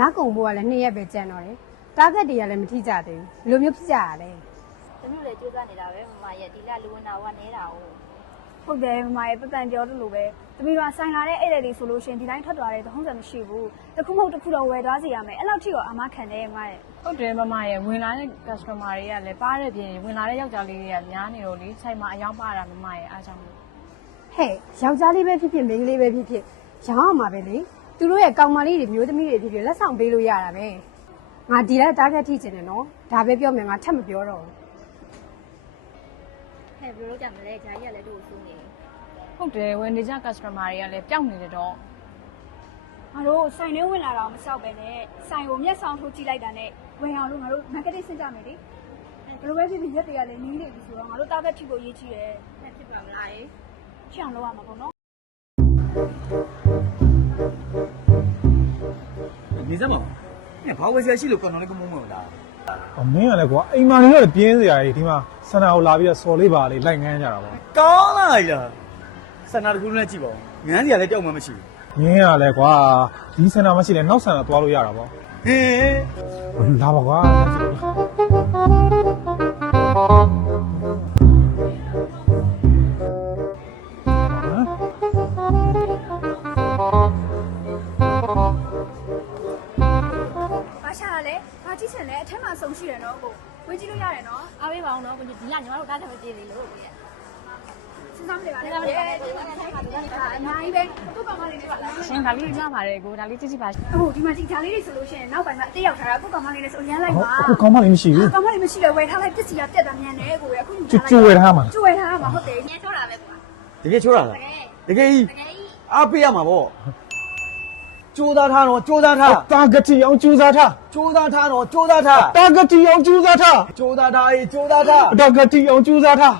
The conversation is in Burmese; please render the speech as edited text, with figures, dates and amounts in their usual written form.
လာကုန်ဖို့ကလည်း2ရက်ပဲကြံတော့တယ်တားသက်တွေကလည်းမထိကြသေးဘူးဘယ်လိုမျိုးဖြစ်ကြရလဲ သမီးတို့လည်းကြိုးစားနေတာပဲမမရဲ့ဒီလလူဝင်တာကနေတာ哦ဟုတ်တယ်မမရဲ့ပတ်ပံပြောလို့ပဲသမီးတို့ဆိုင်လာတဲ့အဲ့တဲ့တွေဆိုလို့ရှင်ဒီတိုင်းထွက်သွားတဲ့သုံးစံမရှိဘူးတခုမဟုတ်တခုတော့ဝယ်သွားစီရမယ်အဲ့လောက်ထိတော့အာမခံတယ်မမရဲ့ ဟုတ်တယ်မမရဲ့ဝင်လာတဲ့ customer တွေကလည်းပါတဲ့ပြင်ဝင်လာတဲ့ယောက်ျားလေးတွေကများနေတော့လေဆိုင်မှာအယောင်ပါတာမမရဲ့အားကြောင့်လို့ ဟဲ့ယောက်ျားလေးပဲဖြစ်ဖြစ်မိန်းကလေးပဲဖြစ်ဖြစ်ရောင်းရမှာပဲလေသူတို့ရဲ့ကောင်မလေးတွေမျိုးသမီးတွေဖြစ်ဖြစ်လက်ဆောင်ပေးလို့ရတာပဲငါဒီလိုက်တားခဲ့ထိချင်တယ်နော်ဒါပဲပြောမယ်ငါထပ်မပြောတော့ဘူး ဟဲ့ဘယ်လိုလုပ်ကြမလဲဂျာကြီးကလည်းတို့ကိုစိုးနေ ဟုတ်တယ်ဝင်နေကြ customer တွေကလည်းပျောက်နေတယ်တော့ ငါတို့ဆိုင်ထဲဝင်လာတော့မလျှောက်ပဲနဲ့ဆိုင်ကိုမျက်စောင်းထုတ်ကြည့်လိုက်တာနဲ့ဝင်အောင်လို့ငါတို့ marketing ဆင်ကြမယ်လေဘယ်လိုပဲဖြစ်ဖြစ်ရက်တွေကလည်းနီးနေပြီဆိုတော့ငါတို့တားခဲ့ထိဖို့ရေးချီတယ် ဟဲ့ဖြစ်ပါမလားရေ ချအောင်လုပ်ရမှာပေါ့နော် နေစမ်းပါ။ဘာဝယ်ဆရာရှိလို့ကောင်တော်လေးကမုန်းမလား မင်းကလည်းကွာအိမ်မာလေးတော့ပြင်းစရာကြီးဒီမှာဆန္ဒကိုလာပြီးတော့စော်လေးပါလေးလိုက်ငန်းကြတာပေါ့ ။ကောင်းလာပြီလား။စန္ဒတကူနဲ့ကြည့်ပါဦး။ငန်းစရာလည်းကြောက်မှမရှိဘူး မင်းကလည်းကွာဒီဆန္ဒမရှိလဲနောက်ဆန္ဒသွားလို့ရတာပေါ့ ။ဟင်း လာပါကွာ ဘာရှာလဲဘာကြည့်ချင်လဲအထက်မှာစုံရှိတယ်နော်ကိုဝင်ကြည့်လို့ရတယ်နော် အားပေးပါအောင်နော်ကိုကြီးဒီလညီမတို့တားတယ်ပဲပြေးလေလို့ကိုကြီး စဉ်းစားမနေပါနဲ့အများကြီးပဲသူ့ကောင်မလေးတွေပါလား ရှင်ဒါလေးကြပါတယ်ကိုဒါလေးကြည့်ကြည့်ပါ အခုဒီမှာဒီဓာလေးတွေဆိုလို့ရှိရင်နောက်ပိုင်းမှာအသေးရောက်ထားတာကိုကောင်မလေးတွေဆိုအရန်လိုက်ပါ အခုကောင်းမလေးမရှိဘူး ကောင်မလေးမရှိလဲဝယ်ထားလိုက်ပစ္စည်းကပြတ်တာမြန်တယ်ကိုရအခု ကျွဝဲထားမှာ ကျွဝဲထားမှာဟုတ်တယ် ညချိုးတာပဲကွာ တကယ်ချိုးတာလား။တကယ်ကြီးအားပေးရမှာပေါ့။ကြိုးစားထားတော့ကြိုးစားထား တာဂတိအောင်ကြိုးစားထား ။ကြိုးစားထားတော့ကြိုးစားထား တာဂတိအောင်ကြိုးစားထား ။ကြိုးစားထားအေးကြိုးစားထား တာဂတိအောင်ကြိုးစားထား